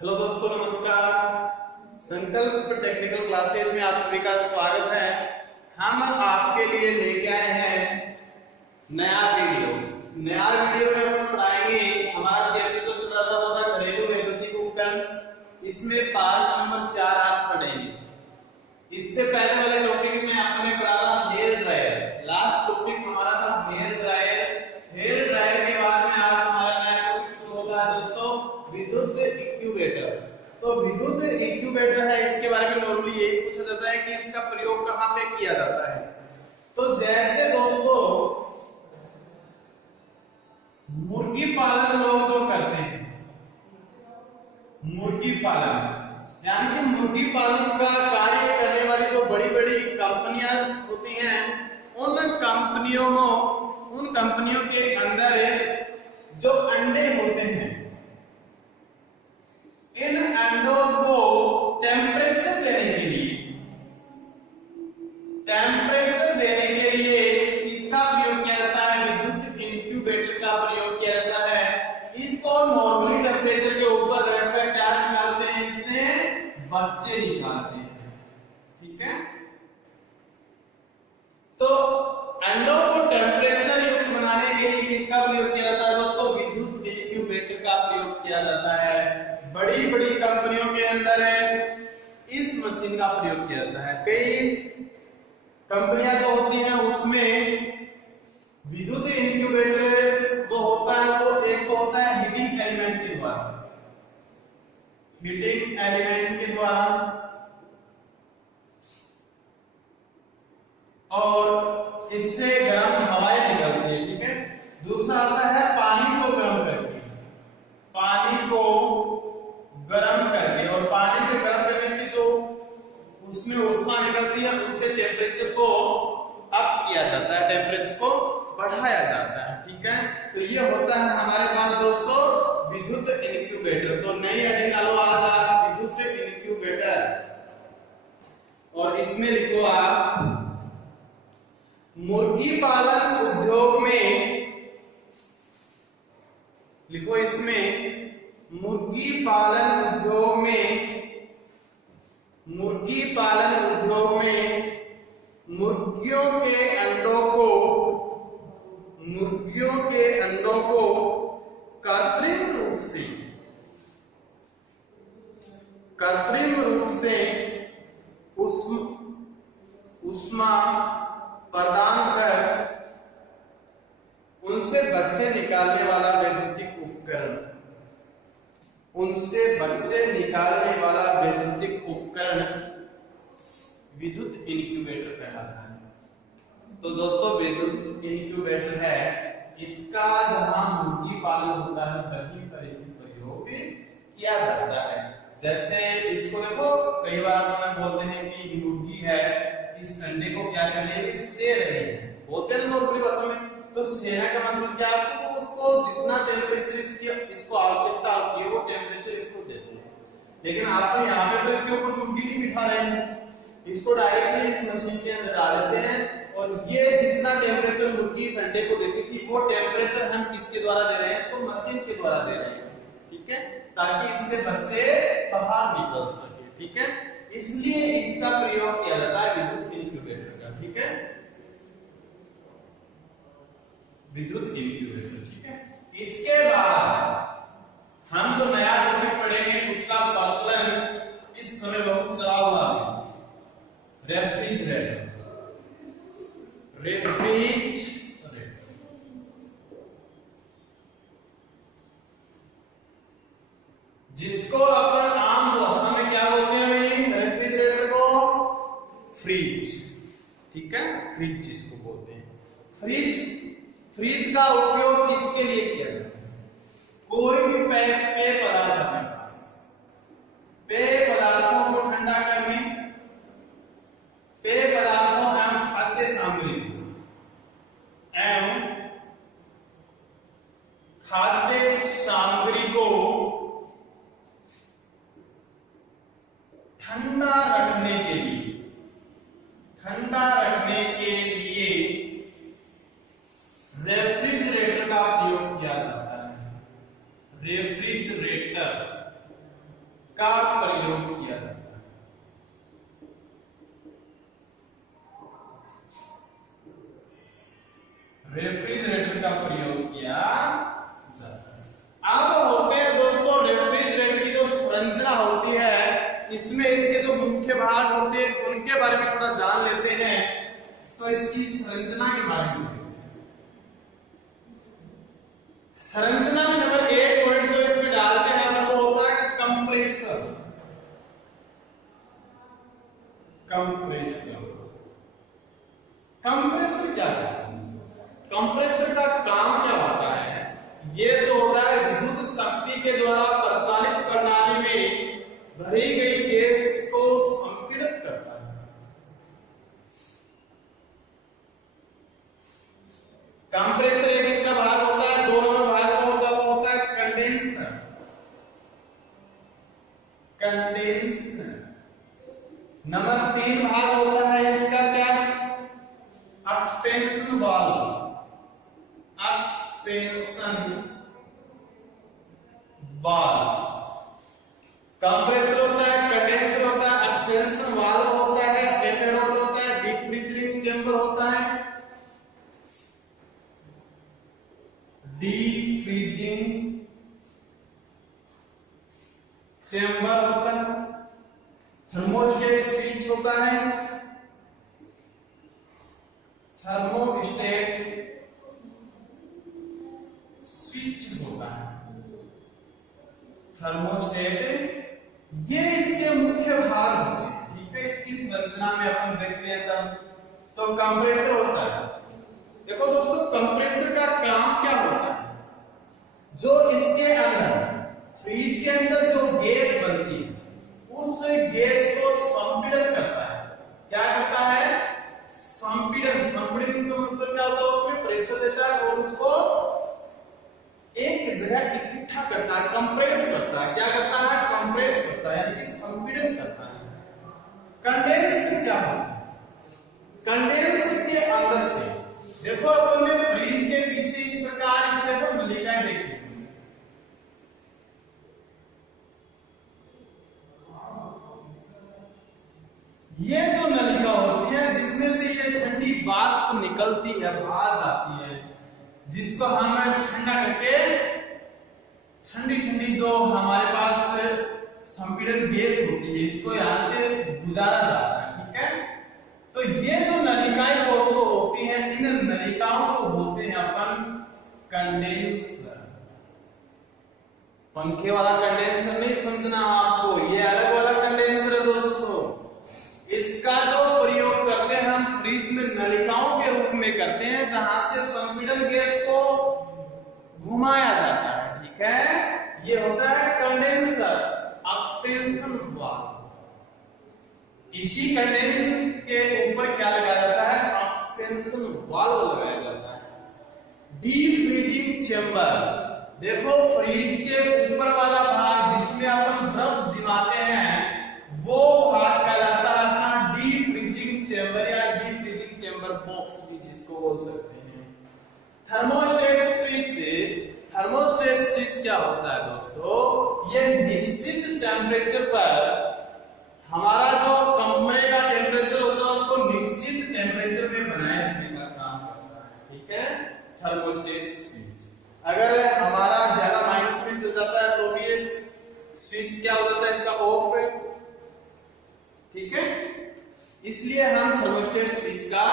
Hello दोस्तों, नमस्कार। संकल्प टेक्निकल क्लासेज में आप सभी का स्वागत है। हम आपके लिए लेके आए हैं नया वीडियो में हम पढ़ाएंगे। हमारा चैप्टर जो चल रहा था वो था घरेलू वैद्युतिक उपकरण। इसमें पार्ट नंबर 4 आज पढ़ेंगे। इससे पहले वाले टॉपिक में आपने पढ़ा था हेयर ड्रायर। लास्ट टॉपिक हमारा था हेयर ड्रायर। हेयर ड्रायर के बाद में आज हमारा नया टॉपिक शुरू होता है दोस्तों, विद्युत इंक्यूबेटर। तो विद्युत इंक्यूबेटर है, इसके बारे में नॉर्मली यही पूछा जाता है कि इसका प्रयोग कहां पे किया जाता है। तो जैसे दोस्तों मुर्गी पालन लोग जो करते हैं, मुर्गी पालन यानी कि मुर्गी पालन का कार्य करने वाली जो बड़ी बड़ी कंपनियां होती हैं, उन कंपनियों के अंदर जो अंडे होते हैं, इन अंडों को टेम्परेचर देने के लिए किसका प्रयोग किया जाता है? विद्युत इंक्यूबेटर का प्रयोग किया जाता है। इसको नॉर्मली टेम्परेचर के ऊपर रखकर क्या निकालते हैं? इससे बच्चे निकालते हैं। ठीक है, तो अंडों को टेम्परेचर युक्त बनाने के लिए किसका प्रयोग किया जाता है दोस्तों? विद्युत इंक्यूबेटर का प्रयोग किया जाता है। बड़ी बड़ी कंपनियों के अंदर इस मशीन का प्रयोग किया जाता है। कई कंपनियां जो होती हैं उसमें विद्युत इंक्यूबेटर जो होता है वो एक तो होता है हीटिंग एलिमेंट के द्वारा, और इससे गर्म हवाएं निकलती है। ठीक है, दूसरा आता है पानी को गर्म करके, और पानी के गर्म करने से जो उसमें ऊष्मा निकलती है उससे टेम्परेचर को अप किया जाता है, टेम्परेचर को बढ़ाया जाता है। ठीक है, तो ये होता है हमारे पास दोस्तों विद्युत इंक्यूबेटर। तो नई हेडिंग डालो आज आप विद्युत इंक्यूबेटर, और इसमें लिखो आप मुर्गी पालन उद्योग में, लिखो इसमें मुर्गी पालन उद्योग में मुर्गियों के अंडों को कृत्रिम रूप से ऊष्मा प्रदान कर उनसे बच्चे निकालने वाला वैद्युतिक उपकरण विद्युत इंक्यूबेटर कहलाता है। तो दोस्तों विद्युत इंक्यूबेटर है, इसका जहां मुर्गी पालन होता है वहीं पर प्रयोग किया जाता है। जैसे इसको देखो, कई बार अपन बोलते हैं कि मुर्गी है, इस अंडे को क्या कर रही है? सेर रही है, बोलते हैं नॉर्मली भाषा में। तो सेना का मतलब क्या है? तो उसको जितना टेम्परेचर इसको आवश्यकता होती है वो टेम्परेचर इसको देते हैं। लेकिन आप यहाँ पे तो इसके ऊपर मुर्गी नहीं बिठा रहे हैं, इसको डायरेक्टली इस मशीन के अंदर डाल देते हैं, और ये जितना टेम्परेचर मुर्गी इस अंडे को देती थी वो टेम्परेचर हम किसके द्वारा दे रहे हैं? इसको मशीन के द्वारा दे रहे हैं। ठीक है, ताकि इससे बच्चे बाहर निकल सके। ठीक है, इसलिए इसका प्रयोग किया जाता है विद्युत इंक्यूबेटर का। ठीक है, विद्युत इंक्यूबेटर। ठीक है, इसके बाद हम जो नया टॉपिक पढ़ेंगे उसका प्रचलन इस समय बहुत चला हुआ है, रेफ्रिजरेटर। जिसको अपन आम भाषा में क्या बोलते हैं भाई? रेफ्रिजरेटर को फ्रिज। ठीक है, फ्रिज जिसको बोलते हैं। फ्रिज का उपयोग किसके लिए किया जाता है? कोई भी पेय पदार्थ अपने पास, पेय पदार्थों को ठंडा करने, पेय पदार्थों एवं खाद्य सामग्री को ठंडा रखने के लिए रेफ्रिजरेटर का प्रयोग किया जाता है। रेफ्रिजरेटर का प्रयोग किया जाता है। रेफ्रिजरेटर का प्रयोग किया जाता है। अब होते हैं दोस्तों रेफ्रिजरेटर की जो संरचना होती है, इसमें इसके जो मुख्य भाग होते हैं उनके बारे में थोड़ा जान लेते हैं। तो इसकी संरचना के बारे में संरचना में नंबर 1 पॉइंट जो इसमें डालते हैं वो होता है कंप्रेसर। कंप्रेसर क्या है? कंप्रेसर का काम क्या होता है? ये जो होता है विद्युत शक्ति के द्वारा प्रचालित प्रणाली में भरी गई गैस को संपीड़ित करता है। कंप्रेसर एक इसका भाग होता है। 2 नंबर भाग जो होता है वो होता है कंडेंसर। नंबर 3 भाग होता है इसका क्या? Expansion valve. कंप्रेसर होता है, कंडेंसर होता है, एक्सपेंशन वाल्व होता है, एपैरेटर होता है, डिफ्रीजिंग चेंबर होता है, होता है, थर्मोस्टेट स्विच होता है, थर्मोस्टेट ये इसके मुख्य भाग होते हैं। ठीक है, इसकी संरचना में अपन देखते हैं तब। तो कंप्रेसर होता है। देखो दोस्तों, कंप्रेसर का काम क्या होता है? जो इसके अंदर फ्रिज के अंदर जो गैस बनती है उस गैस को संपीड़ित करता है। क्या करता है? संपीड़न का मतलब क्या होता है? उसमें प्रेशर देता है और उसको एक जगह इकट्ठा करता है, कंप्रेस करता है। क्या करता है? कंप्रेस करता है, यानी कि संपीड़न करता है। कंडेंसर क्या होता है? कंडेंसर के अंदर से देखो अपन ने फ्रिज के पीछे इस प्रकार की देखो नलिकाएं देखी। ये जो नलिका होती है जिसमें से ये ठंडी वाष्प निकलती है, आवाज आती है, जिसको हम ठंडा करके ठंडी जो हमारे पास संपीड़न गैस होती है इसको यहां से गुजारा जाता है। ठीक है, तो ये जो नलिकाएं दोस्तों होती हैं, इन नलिकाओं को बोलते हैं अपन कंडेंसर। पंखे वाला कंडेंसर नहीं समझना आपको, ये अलग वाला कंडेंसर है दोस्तों। इसका जो प्रयोग करते हैं हम फ्रिज में नलिकाओं के रूप में करते हैं, जहां से संपीड़न गैस को घुमाया जाता है। ठीक है, ये होता है कंडेंसर, एक्सपेंशन वाल्व। इसी कंडेंसर के ऊपर क्या लगाया जाता है? एक्सपेंशन वाल्व लगाया जाता है। डीफ्रीजिंग चेंबर, देखो फ्रिज के ऊपर वाला भाग जिसमें अपन बर्फ जमाते हैं वो भाग कहलाता है अपना डीफ्रीजिंग चेंबर या डीफ्रीजिंग चेंबर बॉक्स भी जिसको बोल सकते हैं। थर्मोस्टेट स्विच क्या होता है दोस्तों? ये निश्चित टेम्परेचर पर हमारा जो कमरे का टेम्परेचर होता है उसको निश्चित टेम्परेचर में बनाए रखने का काम करता है। ठीक है, थर्मोस्टेट स्विच। अगर हमारा ज्यादा माइनस में चल जाता है तो भी ये स्विच क्या हो जाता है? इसका ऑफ है। ठीक है, इसलिए हम थर्मोस्टेट स्विच का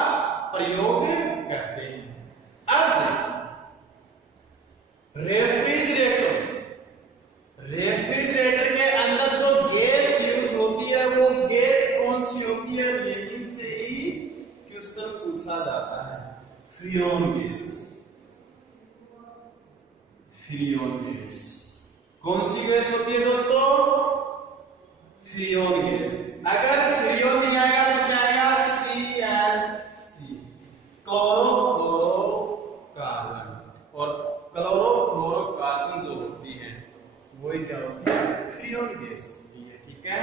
प्रयोग करते हैं। अब रेफ्रिजरेटर के अंदर जो गैस यूज होती है वो गैस कौन सी होती है? लेकिन से ही क्वेश्चन पूछा जाता है। फ्रीऑन गैस कौन सी गैस होती है दोस्तों? Freon gas. अगर फ्रीऑन नहीं आएगा तो क्या आएगा? CH3, chlorofluorocarbon. और क्लोरोफ्लोरोकार्बन जो होती है वही क्या होती है? फ्रीऑन गैस होती है। ठीक है,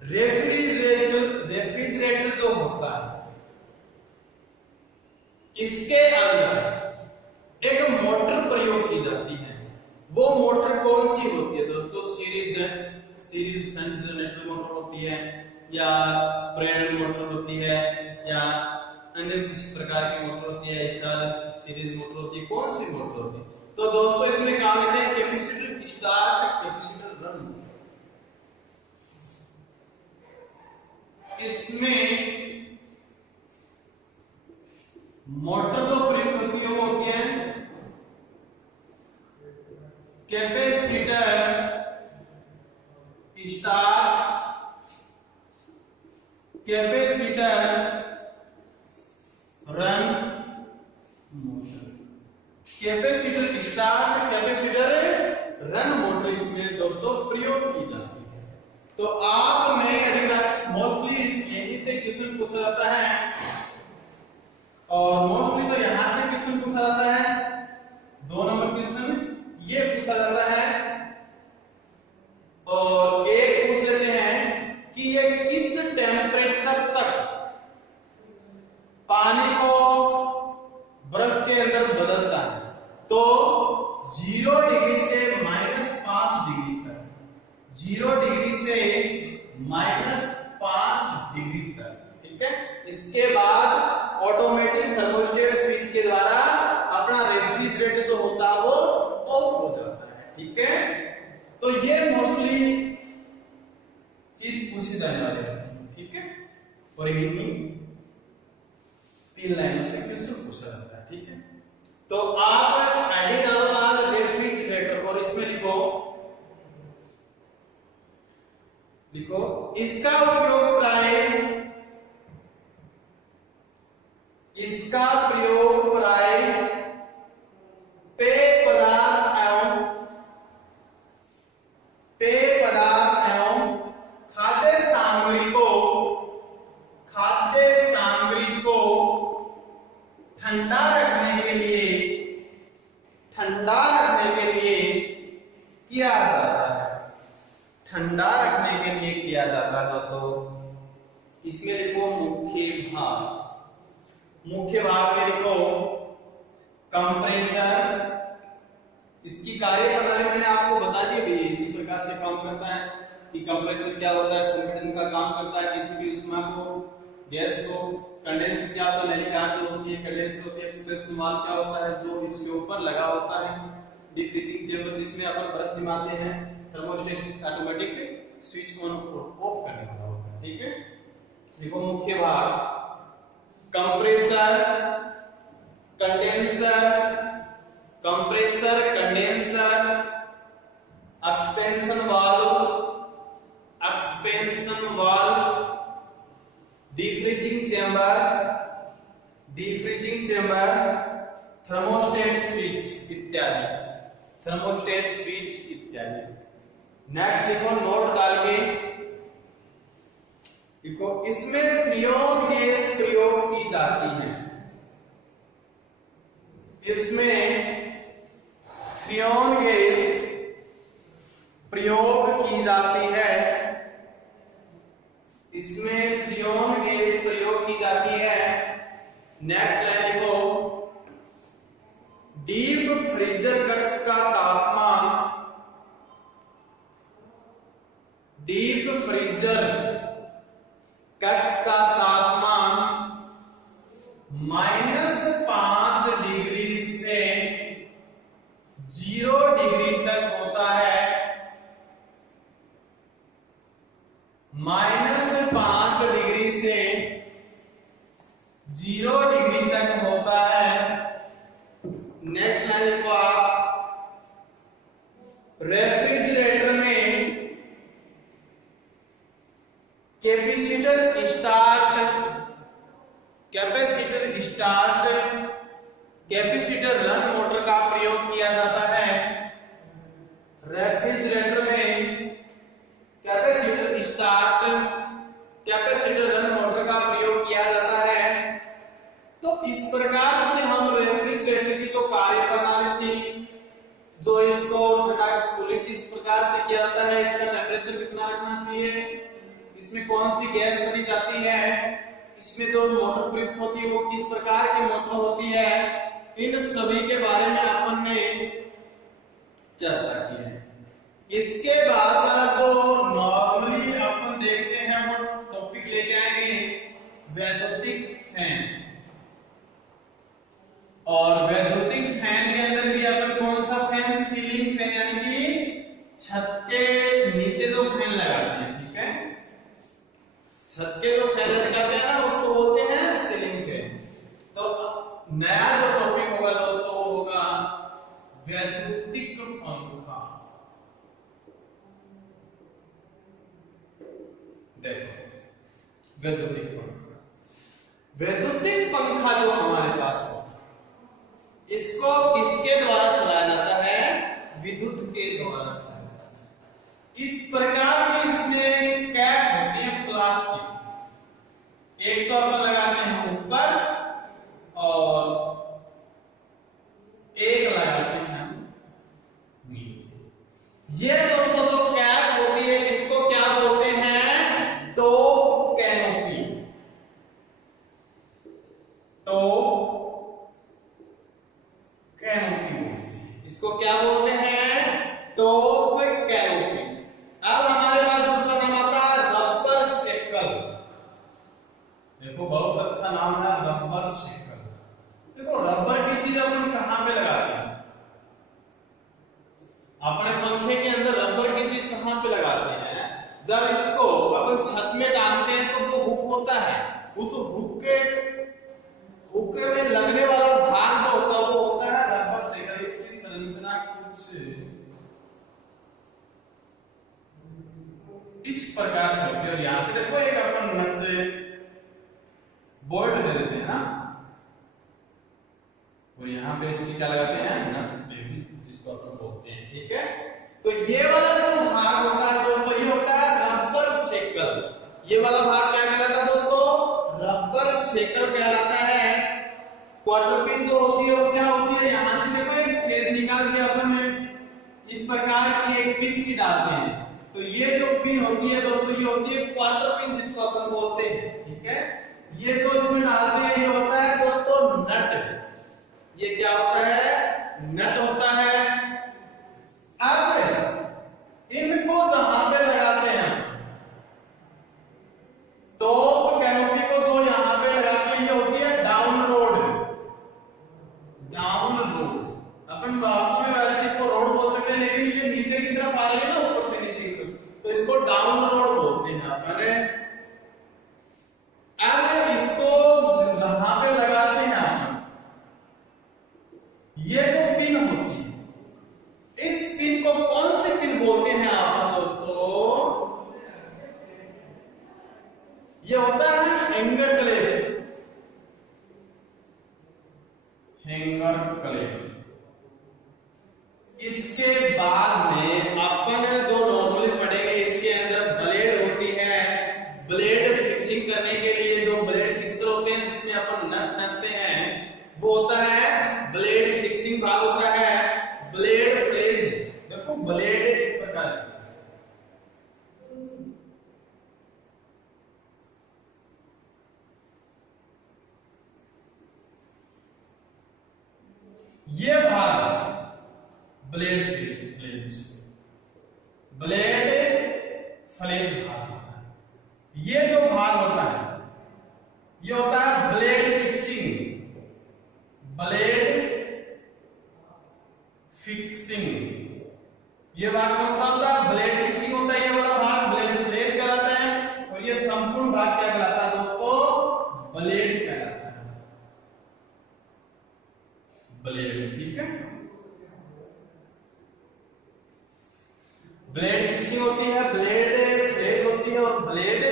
रेफ्रिजरेटर जो होता है इसके अंदर एक मोटर प्रयोग की जाती है। वो मोटर कौन सी होती है दोस्तों? सीरीज होती है या प्रेरण मोटर होती है या अन्य किसी प्रकार की मोटर होती है, स्टार सीरीज मोटर होती है, कौन सी मोटर होती है। तो दोस्तों इसमें काम लेते हैं कैपेसिटर स्टार्ट, कैपेसिटर रन। इसमें मोटर जो प्रयुक्त होती है वो होती है capacitor start, capacitor run motor. Capacitor start, capacitor run motor इसमें दोस्तों प्रयोग की जाती है। तो आप में मोस्टली यहीं से क्वेश्चन पूछा जाता है और मोस्टली तो यहां से क्वेश्चन पूछा जाता है। 2 नंबर क्वेश्चन ये पूछा जाता है और एक पूछ लेते हैं कि ये किस टेम्परेचर तक पानी को बर्फ के अंदर बदलता है। तो 0 डिग्री से -5 डिग्री तक, 0 डिग्री से -5 डिग्री तक, ठीक है। इसके बाद ऑटोमेटिक थर्मोस्टेट स्विच के द्वारा अपना रेफ्रिजरेटर जो होता है वो ऑफ हो जाता है, ठीक है। तो ये मोस्टली चीज पूछी जाने वाली है, ठीक है। और इन्हीं 3 लाइनों से क्वेश्चन पूछा जाता है, ठीक है। तो आप आईडी डालो आज रेफ्रिजरेटर और इसमें लिखो इसका प्रयोग प्राय पेय पदार्थ एवं खाद्य सामग्री को ठंडा रखने के लिए किया जाता है दोस्तों। इसमें लिखो मुख्य भाग में लिखो कंप्रेसर। इसकी कार्य प्रणाली मैंने आपको बता दी भी, इसी प्रकार से काम करता है कि कंप्रेसर क्या होता है, संपीड़न का काम करता है, किसी भी उष्मा को, गैस को। कंडेंसर क्या होता है, नली कहाँ जो होती है, कंडेंसर होती है। एक्सप्रेशन वाल्व क्या होता है, जो इसके ऊपर लगा होता है। डिफ्रीजिंग चेंबर जिसमें अपन बर्फ जमाते हैं। Thermostat automatic switch on off करने वाला होता है, ठीक है। देखो मुख्य भाग compressor, condenser, expansion valve, defreezing chamber, thermostat switch इत्यादि। नेक्स्ट देखो नोट डाल के देखो, इसमें फ्रियोन गैस प्रयोग की जाती है। इसमें फ्रियोन गैस प्रयोग की जाती है। नेक्स्ट लाइन देखो, डीप फ्रीजर कक्ष का तापमान -5 डिग्री से 0 डिग्री तक होता है। -5 डिग्री से 0 डिग्री तक होता है। नेक्स्ट लाइन लिखो आप, रेफ्रिजरेटर में capacitor start, capacitor run motor का प्रयोग किया जाता है। रेफ्रिजरेटर में capacitor start, capacitor run motor का प्रयोग किया जाता है। तो इस प्रकार से हम रेफ्रिजरेटर की जो कार्य प्रणाली थी, जो इसको ठंडा कूलिंग किस प्रकार से किया जाता है, इसका टेम्परेचर कितना रखना चाहिए, इसमें कौन सी गैस भरी जाती है, इसमें जो मोटर प्रयुक्त होती है वो किस प्रकार की मोटर होती है, इन सभी के बारे में अपन ने चर्चा की है। इसके बाद वाला जो नॉर्मली अपन देखते वैद्युतिक फैन। और वैद्युतिक फैन के अंदर भी अपन कौन सा फैन, सीलिंग फैन, यानी कि छत के नीचे जो फैन लगाते हैं, ठीक है, छत के जो फैन लगाते हैं ना उसको बोलते हैं सीलिंग फैन। तो नया जो टॉपिक होगा दोस्तों वो होगा वैद्युतिक पंखा। देखो वैद्युतिक पंखा, वैद्युतिक पंखा जो हमारे पास होगा इसको किसके द्वारा चलाया जाता है, विद्युत के द्वारा चलाया जाता है। इस प्रकार की इसमें कैप होती है प्लास्टिक, एक तो अपन लगाते हैं ऊपर और एक लगाते हैं नीचे। ये दोस्तों जो कैप होती है इसको क्या बोलते हैं, टॉप कैनोपी। टॉप कैनोपी, इसको क्या बोलते हैं, टॉप कैनोपी। अब हमारे पास दूसरा नाम आता है रबर शेकल। देखो बहुत अच्छा नाम है रबर शेकल। देखो रबर की चीज अपन कहां पे लगाते हैं, अपने पंखे के अंदर रबर की चीज कहां पे लगाते हैं, जब इसको अपन छत में टांगते हैं तो जो हुक होता है उस हुक में लगने वाला भाग जो होता है वो होता है रबर शेकल। इसकी संरचना कुछ इस प्रकार से होती है। और यहां से देखो एक अपन नट बोल्ट दे देते हैं ना, और यहां पे इसकी क्या लगाते हैं, नट बेबी जिसको अपन बोलते हैं, ठीक है। तो ये वाला जो भाग होता है दोस्तों ये होता है रबर शेकल। ये वाला भाग क्या कहलाता है दोस्तों, रबर शेकल कहलाता है। क्वार्टर पिन जो होती है वो क्या होती है, यहां से देखो एक छेद निकाल के अपन इस प्रकार की एक पिन सी डालते हैं। तो ये जो पिन होती है दोस्तों ये होती है क्वार्टर पिन जिसको अपन बोलते हैं, ठीक है। ये जो इसमें डालते हैं ये होता है दोस्तों नट। ये क्या होता है, नट होता है। अब इनको जहां पे लगाते हैं टॉप कैनोपी को जो यहां पे लगाते हैं ये होती है डाउन रोड। डाउन रोड अपन वास्तव में वैसे इसको रोड बोल सकते हैं, लेकिन ये नीचे की तरफ आ रही है ना, ऊपर से नीचे की तरफ, तो इसको डाउन रोड बोलते हैं अपन। अब इसको जहां पे लगाते हैं अपन, ये जो पिन होती है इस पिन को कौन सी पिन बोलते हैं आप दोस्तों, ये होता है हैंगर क्लैंप। Hanger clamp. इसके बाद में अपन जो नॉर्मली पढ़ेंगे इसके अंदर ब्लेड होती है। ब्लेड फिक्सिंग करने के लिए जो ब्लेड फिक्सर होते हैं जिसमें अपन नट कसते हैं वो होता है ब्लेड फिक्सिंग भाग होता है। ब्लेड फ्लेज, देखो ब्लेड इस प्रकार ये भाग ब्लेड फ्लेज, ब्लेड फ्लेज भाग होता है। ये जो भाग होता है ये होता है ब्लेड फिक्सिंग। ब्लेड फिक्सिंग ये भाग कौन सा होता है, ब्लेड फिक्सिंग होता है। ये वाला भाग ब्लेड फ्लेज कहलाता है और ये संपूर्ण भाग क्या कहलाता है दोस्तों, ब्लेड कहलाता है। ब्लेड, ठीक है। ब्लेड फिक्सिंग होती है, ब्लेड फ्लेज होती है और ब्लेड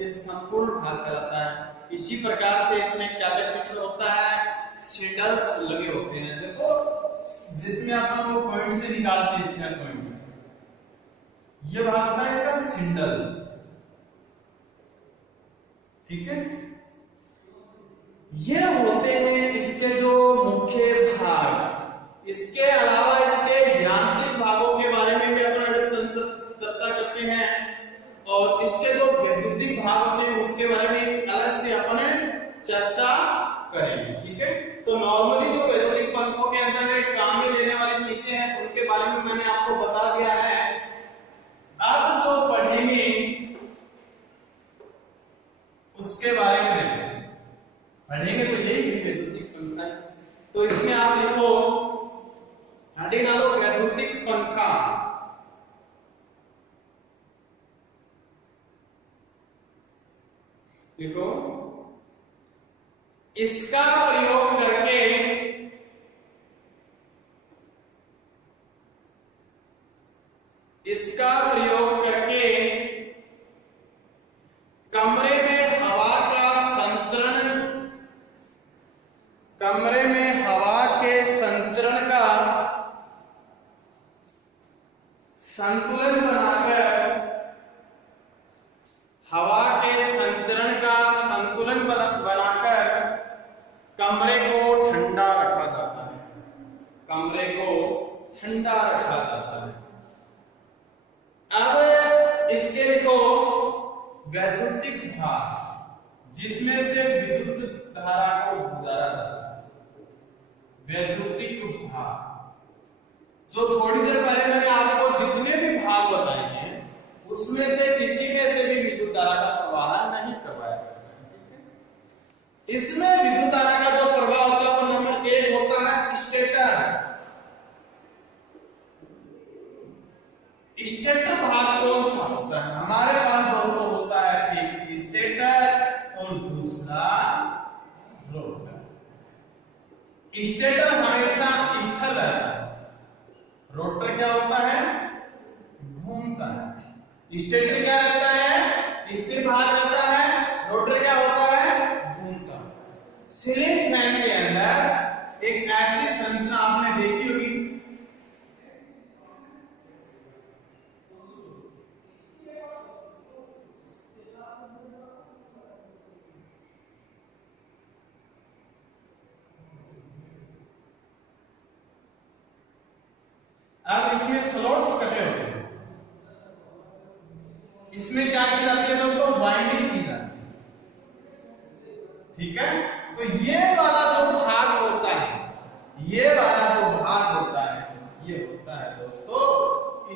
ये संपूर्ण भाग कहलाता है। इसी प्रकार से इसमें कैपेसिटर होता है, सिंडल्स लगे होते हैं, देखो जिसमें अपन वो पॉइंट से निकालते हैं 6 पॉइंट, ये भाग होता है इसका सिंडल, ठीक है। ये होते हैं इसके जो मुख्य भाग। इसके अलावा इसके यांत्रिक भागों के बारे में भी अपन अगर चर्चा करते हैं और इसके जो वैद्युतिक भाग होते हैं उसके बारे में अलग से अपन चर्चा करेंगे, ठीक है। तो नॉर्मली जो वैद्युतिक पंखों के अंदर काम में लेने वाली चीजें हैं उनके बारे में मैंने आपको बता दिया है। अब जो पढ़ेंगे उसके बारे में देखो। देखो, इसका प्रयोग करके कमरे में हवा के संचरण का संतुलन बनाकर कमरे को ठंडा रखा जाता है। अब इसके लिखो वैद्युतिक भार, जिसमें से विद्युत धारा को गुजारा जाता है। वैद्युतिक भार, जो थोड़ी देर पहले मैंने आपको जितने भी भाग बताए हैं उसमें से किसी में से भी विद्युत धारा का प्रवाह नहीं करवाया जाता है। इसमें विद्युत धारा का जो प्रवाह होता है वो नंबर 1 होता है स्टेटर। स्टेटर भाग कौन सा होता है? हमारे पास दोस्तों होता है एक स्टेटर और दूसरा रोटर। स्टेटर हमेशा स्थिर रहता है, रोटर क्या होता है? घूमता है। स्टेटर क्या रहता है? स्थिर भाग रहता है। रोटर क्या होता है? घूमता है। सीलिंग फैन के अंदर एक ऐसी संरचना आपने देखी होगी, अब इसमें स्लॉट्स कटे होते हैं। इसमें क्या की जाती है दोस्तों? वाइंडिंग की जाती है। ठीक है, तो ये वाला जो भाग होता है, ये होता है दोस्तों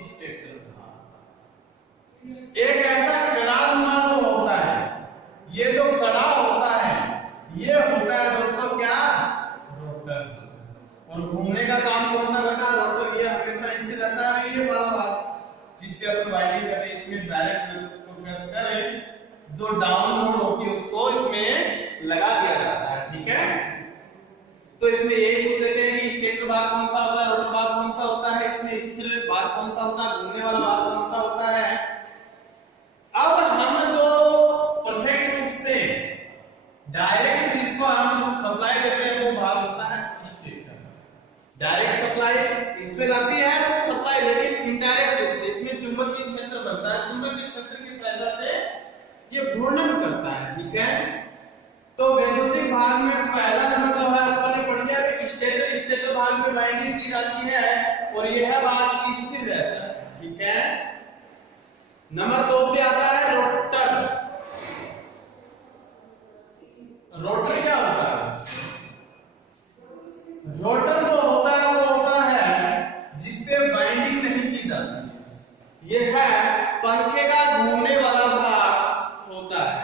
स्टेटर भाग। एक ऐसा कड़ानुमा जो होता है, ये जो कड़ा होता है, ये होता है दोस्तों क्या? रोटर। और घूमने का काम कौन सा करता है? रोटर। ये हमेशा स्थिर रहता है। ये वाला भाग जिसके अपन वाइंडिंग करते हैं, इसमें डायरेक्ट विद्युत को प्रेस करें, जो डाउन लोड होती है उसको इसमें लगा दिया जाता है। ठीक है, तो इसमें यही पूछ लेते हैं कि स्टेटर भाग कौन सा होता है, रोटर भाग कौन सा होता है, इसमें स्थिर भाग कौन सा होता है, घूमने वाला भाग कौन सा होता है। अब हम जो परफेक्ट रूप से डायरेक्ट जिसको हम सप्लाई देते हैं वो भाग होता है स्टेटर। डायरेक्ट सप्लाई इसमें जाती है सप्लाई, लेकिन इनडायरेक्ट रूप से इसमें चुंबकीय क्षेत्र बनता है। चुंबकीय क्षेत्र की सहायता से ये घूर्णन करता है। ठीक है, तो वैद्युतिक भाग में पहला नंबर जो है अपने पढ़ लिया कि स्टेटर भाग में वाइंडिंग की जाती है और यह भाग स्थिर रहता है। ठीक है, नंबर 2 पे आता है रोटर। रोटर क्या होता है? रोटर जो होता है वो होता है जिसपे वाइंडिंग नहीं की जाती है। यह है पंखे का घूमने वाला भाग होता है।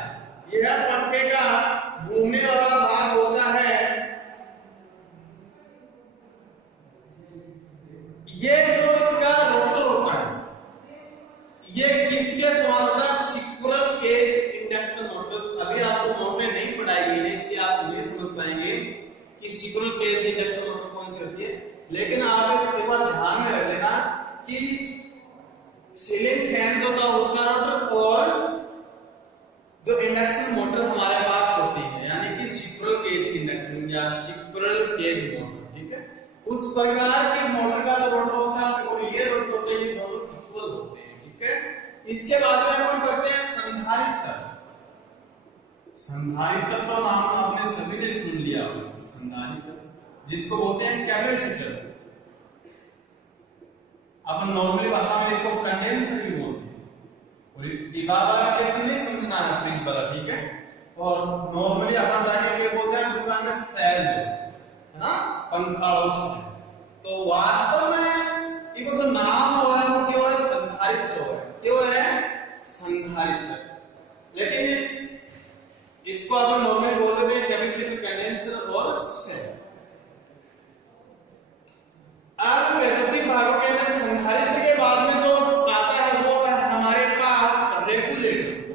यह पंखे का घूमने वाला भाग होता है। ये जो इसका रोटर होता है, ये किसके समान होता है? सिक्वरल केज इंडक्शन मोटर। अभी आपको मोटरें नहीं पढ़ाई गई है, इसलिए आप नहीं समझ पाएंगे कि सिक्वरल केज इंडक्शन मोटर कौन सी होती है। लेकिन आप एक बार ध्यान में रख लेना कि सीलिंग फैन जो था उसका रोटर और जो इंडक्शन मोटर हमारे पास होती है, यानी कि सिक्वरल केज इंडक्शन या सिक्वरल केज मोटर। ठीक है, उस प्रकार के मोटर का जो रोटर होता है और ये रोटर होते हैं, ये दोनों इक्वल होते हैं। ठीक है, इसके बाद में हम करते हैं संधारित्र। संधारित्र तो नाम आपने सभी ने सुन लिया होगा। संधारित्र जिसको बोलते हैं कैपेसिटर, अपन नॉर्मली भाषा में इसको कंडेंसर भी बोलते हैं। और ये बार-बार कैसे नहीं समझना है फ्रिज वाला। ठीक है, और नॉर्मली अपन जाके क्या बोलते हैं दुकान में सेल, है ना, पंखा और सेल। तो वास्तव में इसको जो नाम हो है वो क्यों है? संधारित्र हो है। क्यों है? संधारित्र। लेकिन इसको अपन नॉर्मली बोल देते हैं कैपेसिटर, कंडेंसर और सेल। अब वैद्युतिक भागों के अंदर संधारित्र के बाद में जो आता है वो है हमारे पास रेगुलेटर।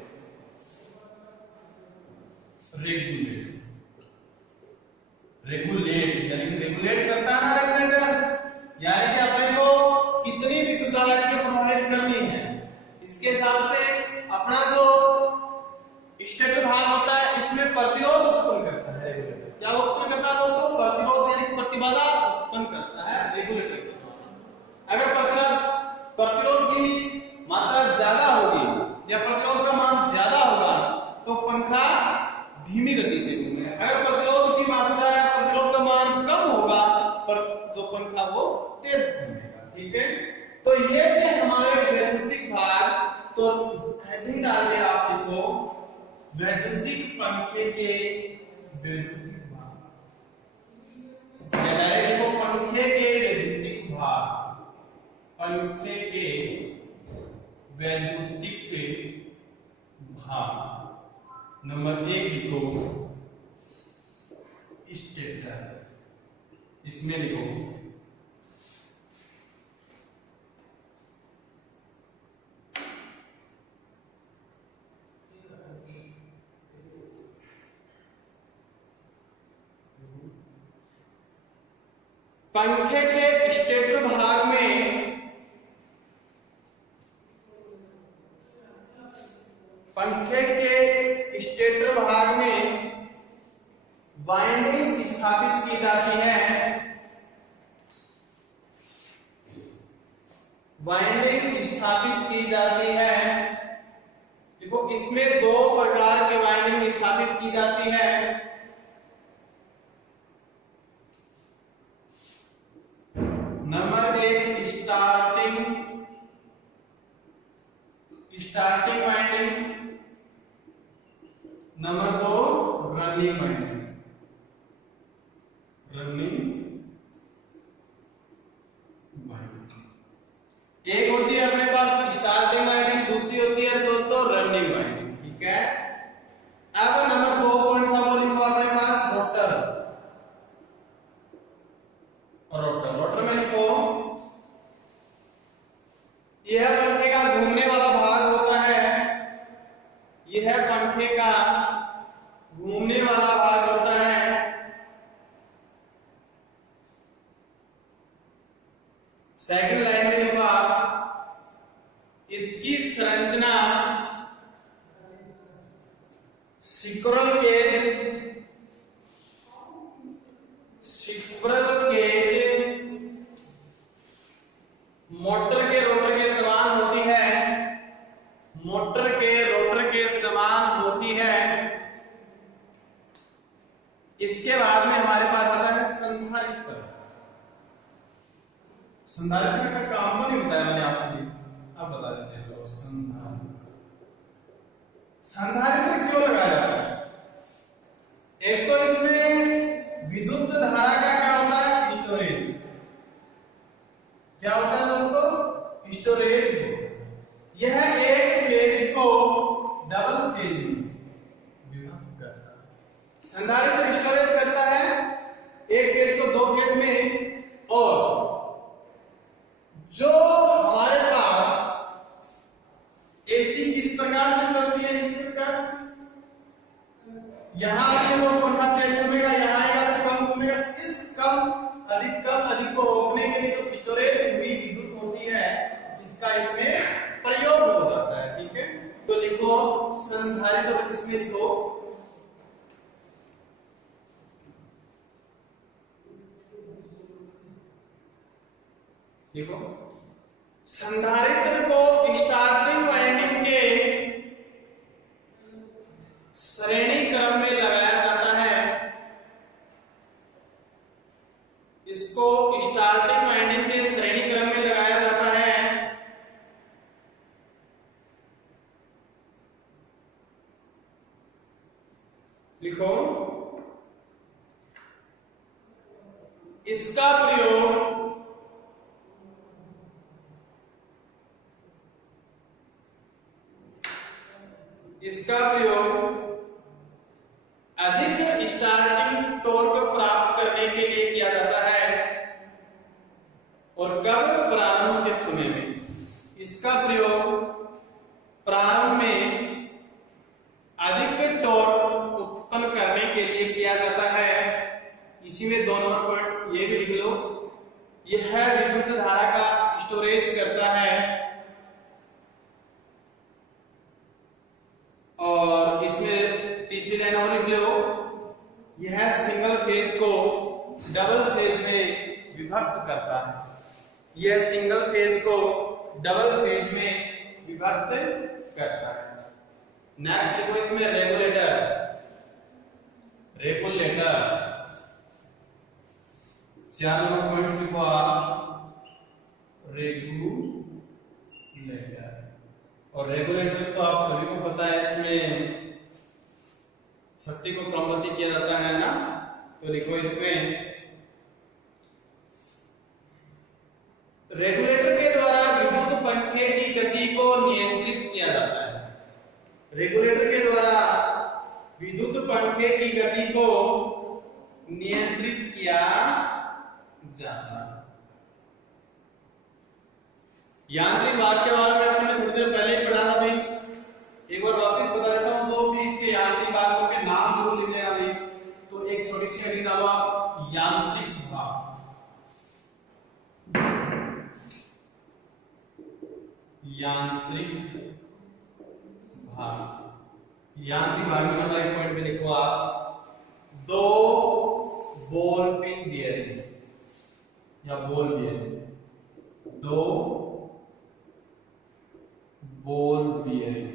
तो हेडिंग डाल दिया आप, देखो वैद्युतिक पंखे के वैद्युतिक भाग, या डायरेक्ट देखो पंखे के वैद्युतिक भाग, पंखे के वैद्युतिक भाग। नंबर 1 लिखो स्टेटर, इसमें लिखो पंखे के स्टेटर भाग में वाइंडिंग स्थापित की जाती है, वाइंडिंग स्थापित की जाती है। देखो इसमें 2 प्रकार की वाइंडिंग स्थापित की जाती है। Number 1 starting winding, number 2 running winding. एक होती है अपने पास स्टार्टिंग वाइंडिंग, दूसरी होती है दोस्तों रनिंग वाइंडिंग, ठीक है। अब नंबर 2 पॉइंट था वो लिखो अपने पास रोटर। रोटर में लिखो यह पंखे का घूमने वाला भाग होता है, यह पंखे का घूमने वाला भाग होता है। सेकंड लाइन में लिखो आप इसकी संरचना स्क्विरल केज मोटर के रोटर के समान होती है, मोटर के रोटर के समान होती है। इसके बाद में हमारे पास आता है संधारित्र। संधारित्र का काम तो नहीं बताया मैंने आपको, अब बता देते हैं। तो संधारित्र क्यों लगाया जाता है? एक तो इसमें विद्युत धारा का क्या होता है, स्टोरेज। क्या होता है दोस्तों, स्टोरेज। यह एक फेज को डबल फेज में विभक्त करता है। संधारित्र स्टोरेज करता है एक फेज को 2 फेज में, और जो हमारे पास एसी किस प्रकार से चलती है, इस प्रकार से यहां से वो पंखा तेज घूमेगा, यहां आएगा तो कम घूमेगा। इस कम अधिक को रोकने के लिए जो स्टोरेज हुई विद्युत होती है, इसका इसमें प्रयोग हो जाता है, ठीक है। तो लिखो संधारित्र, इसमें लिखो देखो संधारित्र को स्टार्टिंग वाइंडिंग के श्रेणी क्रम में लगाया जाता है। इसको स्टार्टिंग वाइंडिंग के श्रेणी क्रम में लगाया जाता है। लिखो इसका प्रयोग अधिक स्टार्टिंग टॉर्क प्राप्त करने के लिए किया जाता है। और कब? प्रारंभ के समय में। इसका प्रयोग प्रारंभ में अधिक टॉर्क उत्पन्न करने के लिए किया जाता है। इसी में 2 नंबर पॉइंट ये भी लिख लो, यह विद्युत धारा का स्टोरेज करता है। और इसमें तीसरी लाइन और लिख लो, यह सिंगल फेज को डबल फेज में विभक्त करता है। यह सिंगल फेज को डबल फेज में विभक्त करता है। नेक्स्ट लिखो इसमें रेगुलेटर। 4 नंबर पॉइंट लिखो आप रेगुलेटर। और रेगुलेटर तो आप सभी को पता है, इसमें शक्ति को क्रमबद्ध किया जाता है ना, तो लिखो इसमें रेगुलेटर के द्वारा विद्युत पंखे की गति को नियंत्रित किया जाता है। रेगुलेटर के द्वारा विद्युत पंखे की गति को नियंत्रित किया जाता है। यांत्रिक भाग के बारे में आपने थोड़ी देर पहले ही पढ़ा था भाई, एक बार वापस बता देता हूं। जो भी इसके यांत्रिक भागों के नाम जरूर लिख देना भाई। तो एक छोटी सी हेडिंग डालो आप, यांत्रिक भाग। यांत्रिक भाग, यांत्रिक भाग में नंबर 1 पॉइंट पे लिखो आप, 2 बॉल पिन बियरिंग या बॉल बियरिंग, 2 बॉल बियरिंग।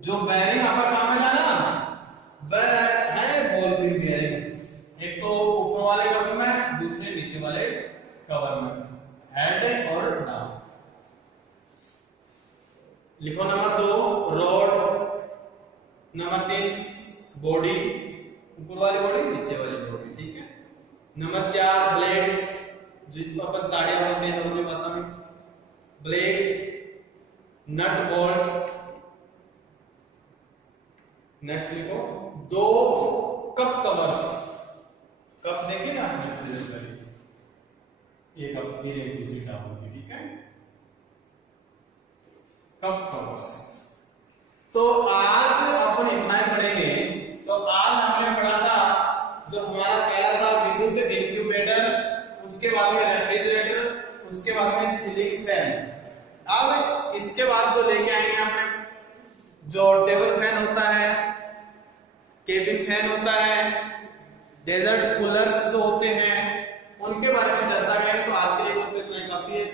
जो बेयरिंग आपका काम है ना, वह है बॉल पिन बियरिंग। एक तो ऊपर वाले कवर में, दूसरे नीचे वाले कवर में, हेड और डाउन। लिखो नंबर 2 रॉड, नंबर 3 बॉडी, ऊपर वाली बॉडी नीचे वाली बॉडी, ठीक है। नंबर 4 ब्लेड्स, जिनको अपन ताड़ियां बोलते हैं नॉर्मल भाषा में, ब्लेड, नट बोल्ट्स। नेक्स्ट लिखो 2 कप कवर्स। कप देखिए ना आपने, एक कप की एक दूसरी टाप होगी, ठीक है। Cup covers. तो आज अपन इतना ही पढ़ेंगे। तो आज हमने पढ़ा था, जो हमारा पहला था विद्युत इंक्यूबेटर, उसके बाद में रेफ्रिजरेटर, उसके बाद में सीलिंग फैन। अब इसके बाद जो लेके आएंगे आपने, जो टेबल फैन होता है, केबिन फैन होता है, डेजर्ट कूलर्स जो होते हैं, उनके बारे में चर्चा करेंगे। तो आज के लिए बस इतना ही काफी है।